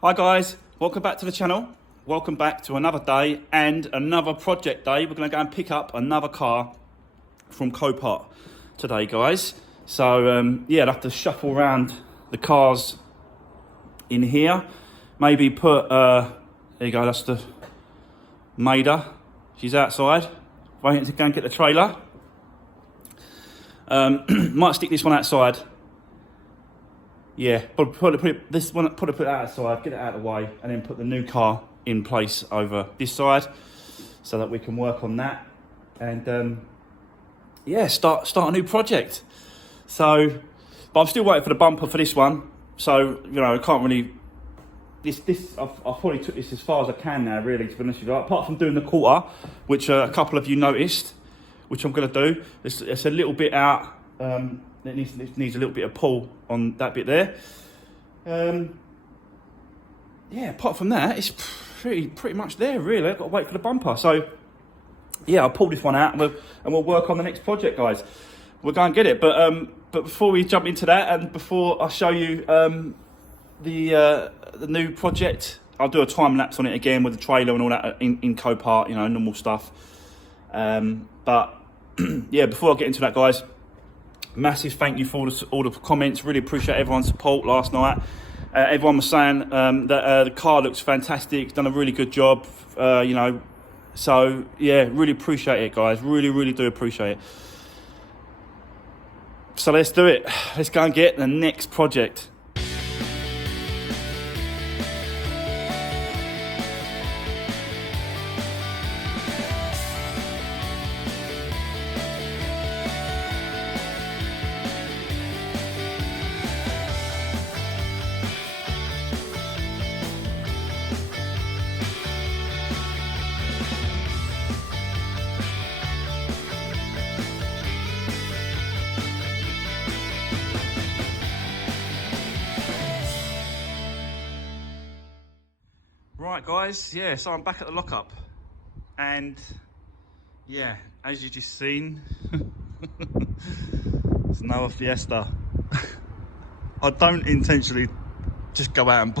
Hi guys, welcome back to the channel. Welcome back to another day and another project day. We're going to go and pick up another car from Copart today, guys. So yeah, I'll have to shuffle around the cars in here. Maybe put, there you go, that's the Maida. She's outside, waiting to go and get the trailer. Might stick this one outside. Yeah, put it outside, get it out of the way, and then put the new car in place over this side, so that we can work on that, and yeah, start a new project. So, but I'm still waiting for the bumper for this one. So you know, I can't really. I've probably took this as far as I can now, really, to be honest with you. Apart from doing the quarter, which a couple of you noticed, which I'm going to do. It's a little bit out. It needs a little bit of pull on that bit there. Yeah, apart from that, it's pretty much there, really. I've got to wait for the bumper. So yeah, I'll pull this one out and we'll work on the next project, guys. We'll go and get it. But before we jump into that, and before I show you the new project, I'll do a time lapse on it again with the trailer and all that in Copart, you know, normal stuff. But yeah, before I get into that, guys, massive thank you for all the comments. Really appreciate everyone's support last night. Everyone was saying that the car looks fantastic, done a really good job, you know. So yeah, really appreciate it, guys. Really do appreciate it. So let's do it. Let's go and get the next project. Right, guys, yeah, so I'm back at the lockup, and yeah, as you just seen, it's another Fiesta. I don't intentionally just go out and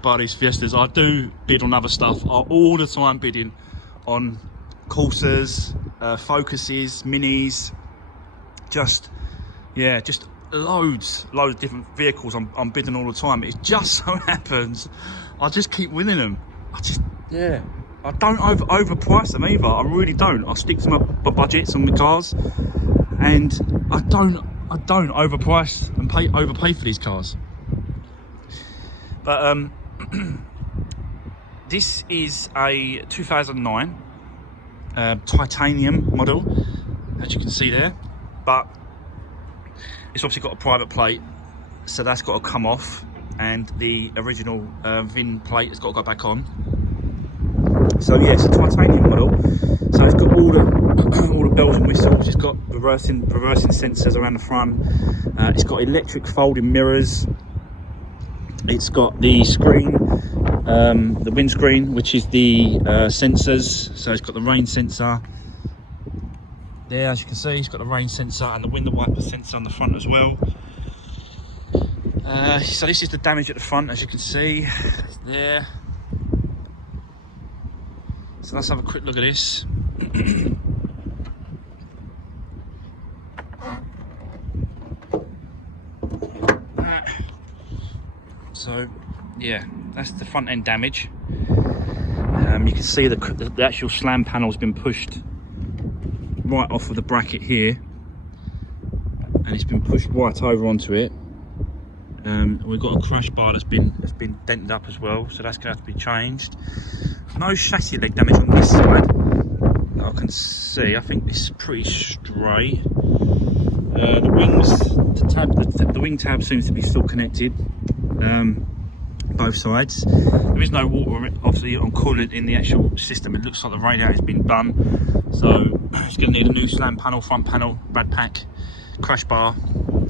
buy these Fiestas. I do bid on other stuff. I'm all the time bidding on Corsas, Focuses, Minis, just loads of different vehicles I'm bidding all the time. It just so happens I just keep winning them. I don't overprice them either. I really don't. I stick to my budgets on the cars, and I don't overprice and overpay for these cars. But this is a 2009 titanium model, as you can see there, but it's obviously got a private plate, so that's got to come off, and the original VIN plate has got to go back on. So yeah, it's a titanium model, so it's got all the bells and whistles. It's got reversing sensors around the front. It's got electric folding mirrors. It's got the screen, the windscreen, which is the sensors. So it's got the rain sensor there, as you can see. It's got the rain sensor and the window wiper sensor on the front as well. So this is the damage at the front, as you can see. It's there. So let's have a quick look at this. So yeah, that's the front end damage. You can see the actual slam panel has been pushed right off of the bracket here, and it's been pushed right over onto it. We've got a crash bar that's been dented up as well, so that's going to have to be changed. No chassis leg damage on this side that I can see. I think this is pretty straight. The wings, the wing tab seems to be still connected, both sides. There is no water, obviously, on coolant in the actual system. It looks like the radiator has been done, so it's going to need a new slam panel, front panel, rad pack, crash bar,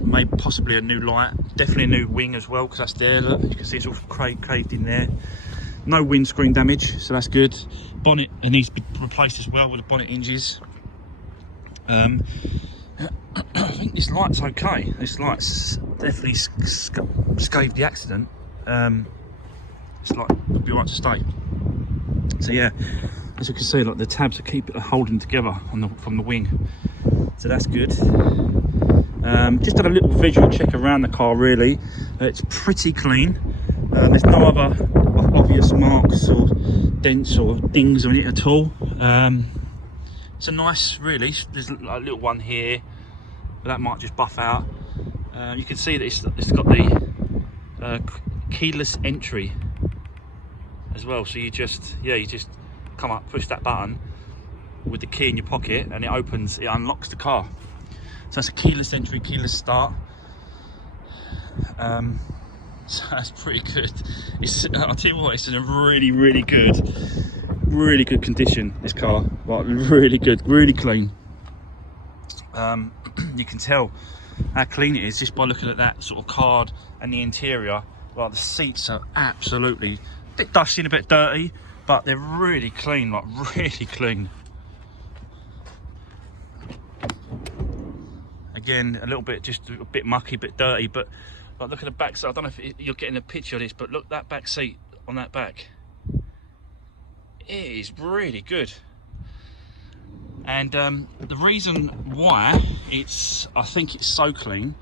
maybe possibly a new light, definitely a new wing as well, because that's there. Look, you can see it's all caved in there. No windscreen damage, so that's good. Bonnet needs to be replaced as well with the bonnet hinges. I think this light's okay. This light's definitely scathed the accident. it's like it'll be right to stay. So yeah, as you can see, like the tabs are holding together on from the wing, so that's good. Just done a little visual check around the car. Really, it's pretty clean. There's no other obvious marks or dents or dings on it at all. It's a nice, really. There's a little one here, but that might just buff out. You can see that it's got the keyless entry as well. So you just come up, push that button with the key in your pocket, and it unlocks the car. So that's a keyless entry, keyless start. So that's pretty good. I'll tell you what, it's in a really good condition, this car. Like, really good, really clean. You can tell how clean it is just by looking at that sort of card and the interior. Like, the seats are absolutely a bit dusty and a bit dirty, but they're really clean, like really clean. Again, just a bit mucky, a bit dirty, but like, look at the back side. I don't know if you're getting a picture of this, but look, that back seat on that back. It is really good. And the reason why I think it's so clean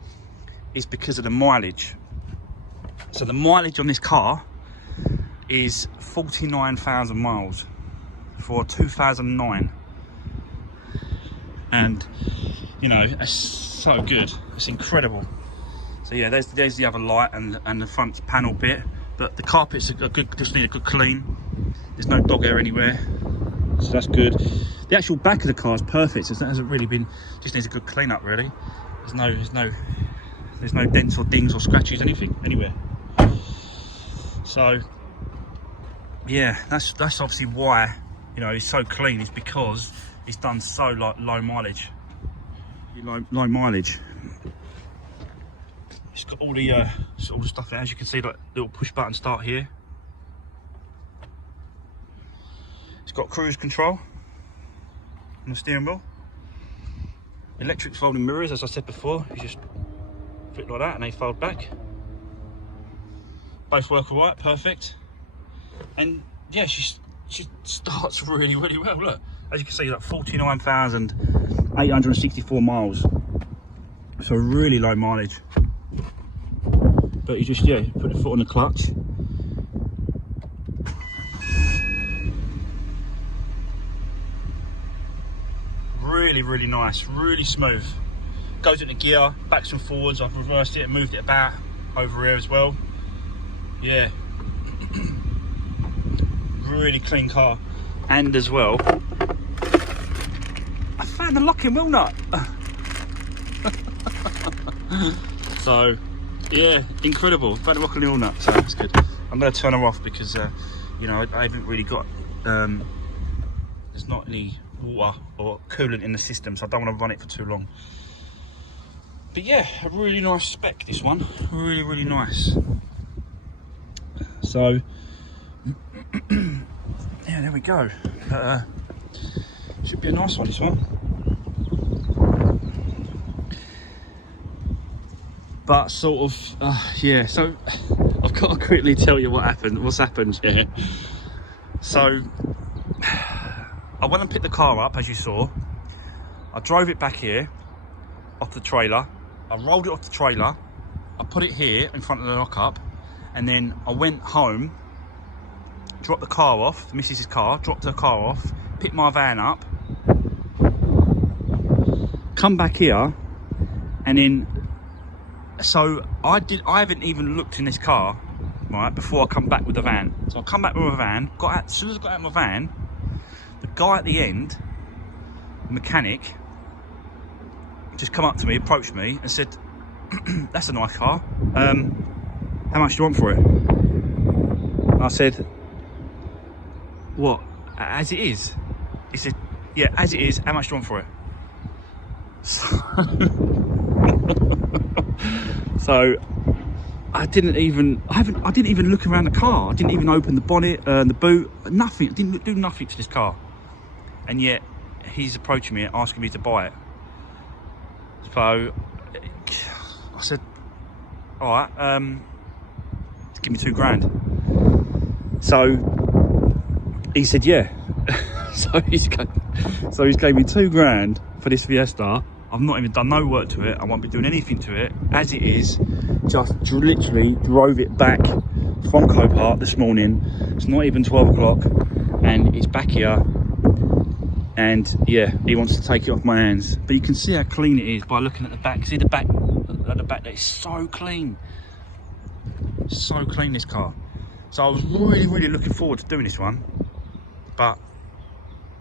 is because of the mileage. So the mileage on this car is 49,000 miles for 2009. And you know, it's so good, it's incredible. So yeah, there's the other light and the front panel bit, but the carpets just need a good clean. There's no dog hair anywhere, so that's good. The actual back of the car is perfect, so that hasn't really been, just needs a good clean up really. There's no dents or dings or scratches, anything anywhere. So yeah, that's obviously why, you know, it's so clean, is because it's done so low mileage. Low mileage. It's got all the stuff there. As you can see, like little push button start here. It's got cruise control on the steering wheel. Electric folding mirrors, as I said before. You just fit like that and they fold back. Both work alright, perfect. And yeah, she starts really well. Look, as you can see, like 49,864 miles. So really low mileage. But you just, yeah, put the foot on the clutch. Really nice, really smooth. Goes into gear, backs and forwards. I've reversed it and moved it about over here as well. Yeah. Really clean car. And as well, I found the locking wheel nut. So yeah, incredible. Found the locking wheel nut, so that's good. I'm going to turn her off because you know, I haven't really got there's not any water or coolant in the system, so I don't want to run it for too long. But yeah, a really nice spec, this one. Really nice. So yeah, there we go. Should be a nice one, this one. But sort of, yeah, so I've got to quickly tell you what's happened here. So I went and picked the car up, as you saw. I drove it back here off the trailer. I rolled it off the trailer. I put it here in front of the lockup, and then I went home, dropped the car off, the missus's car, dropped her car off, picked my van up, come back here, and then, so I haven't even looked in this car, right, before I come back with the van. So I come back with my van, as soon as I got out of my van, the guy at the end, the mechanic, just come up to me, approached me and said, that's a nice car, how much do you want for it? And I said, what, as it is? He said, yeah, as it is, how much do you want for it? So I didn't even look around the car. I didn't even open the bonnet, the boot, nothing. I didn't do nothing to this car, and yet he's approaching me, asking me to buy it. So I said, all right, give me £2,000. So he said, yeah. so he's gave me £2,000 for this Fiesta. I've not even done no work to it. I won't be doing anything to it as it is. Just literally drove it back from Copart this morning. It's not even 12 o'clock and it's back here. And yeah, he wants to take it off my hands. But you can see how clean it is by looking at the back. See the back, at the back, that is so clean. So clean, this car. So I was really looking forward to doing this one. But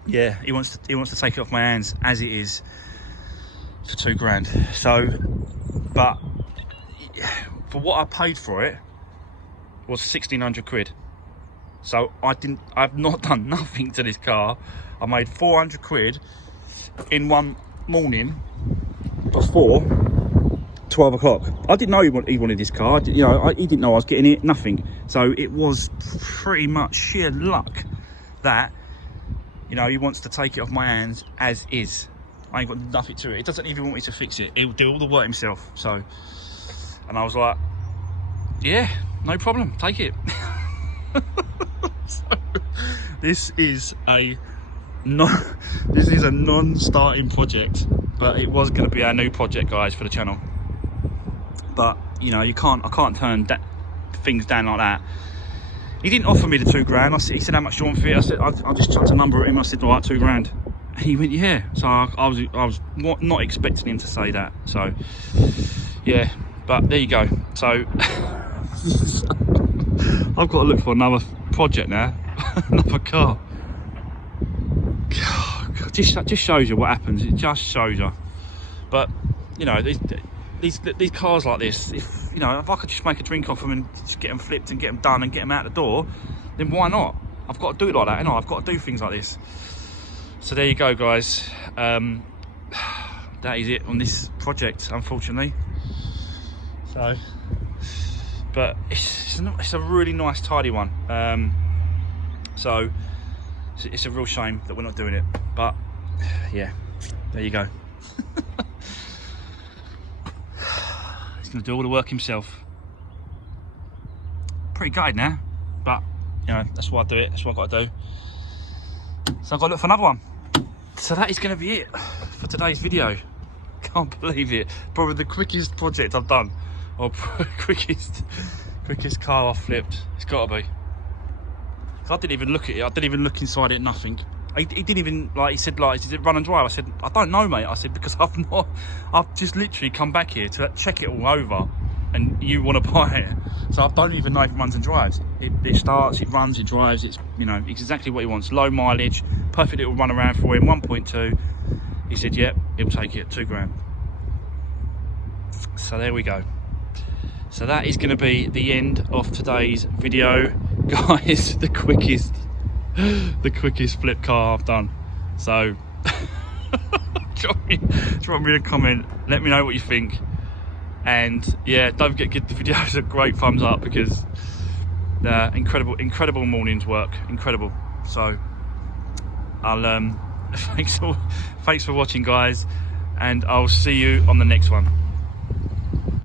yeah, he wants to take it off my hands as it is for £2,000. So, but for what I paid for it was 1,600 quid. So I've not done nothing to this car. I made 400 quid in one morning before 12 o'clock. I didn't know he wanted this car. He didn't know I was getting it, nothing. So it was pretty much sheer luck that, he wants to take it off my hands as is. I ain't got nothing to it. He doesn't even want me to fix it. He'll do all the work himself. So, and I was like, yeah, no problem, take it. So, this is a non-starting project, but it was going to be our new project, guys, for the channel. But I can't turn things down like that. He didn't offer me the £2,000. He said, how much do you want for it? I said, I just chucked a number at him. I said, all right, £2,000. And he went, yeah. So I was not expecting him to say that. So yeah, but there you go. So I've got to look for another project now. Another car. God, just shows you what happens. It just shows you. But these cars like this, if I could just make a drink off them and just get them flipped and get them done and get them out the door, then why not? I've got to do it like that, I've got to do things like this. So there you go, guys. That is it on this project, unfortunately. So, but it's a really nice, tidy one. So it's a real shame that we're not doing it. But yeah, there you go. He's going to do all the work himself. Pretty gutted now, but that's why I do it. That's what I've got to do. So I've got to look for another one. So that is going to be it for today's video. Can't believe it. Probably the quickest project I've done, or quickest car I've flipped. It's got to be. I didn't even look at it. I didn't even look inside it. Nothing. He didn't even, he said run and drive. I said, I don't know, mate. I said, because I've just literally come back here to check it all over, and you want to buy it. So I don't even know if it runs and drives. It starts, it runs, it drives. It's it's exactly what he wants. Low mileage, perfect little run around for him. 1.2. He said, yep, he'll take it. £2,000. So there we go. So that is going to be the end of today's video, guys. The quickest flip car I've done. So drop me a comment, let me know what you think, and yeah, don't forget to give the videos a great thumbs up, because incredible morning's work, incredible. So I'll thanks for watching, guys, and I'll see you on the next one.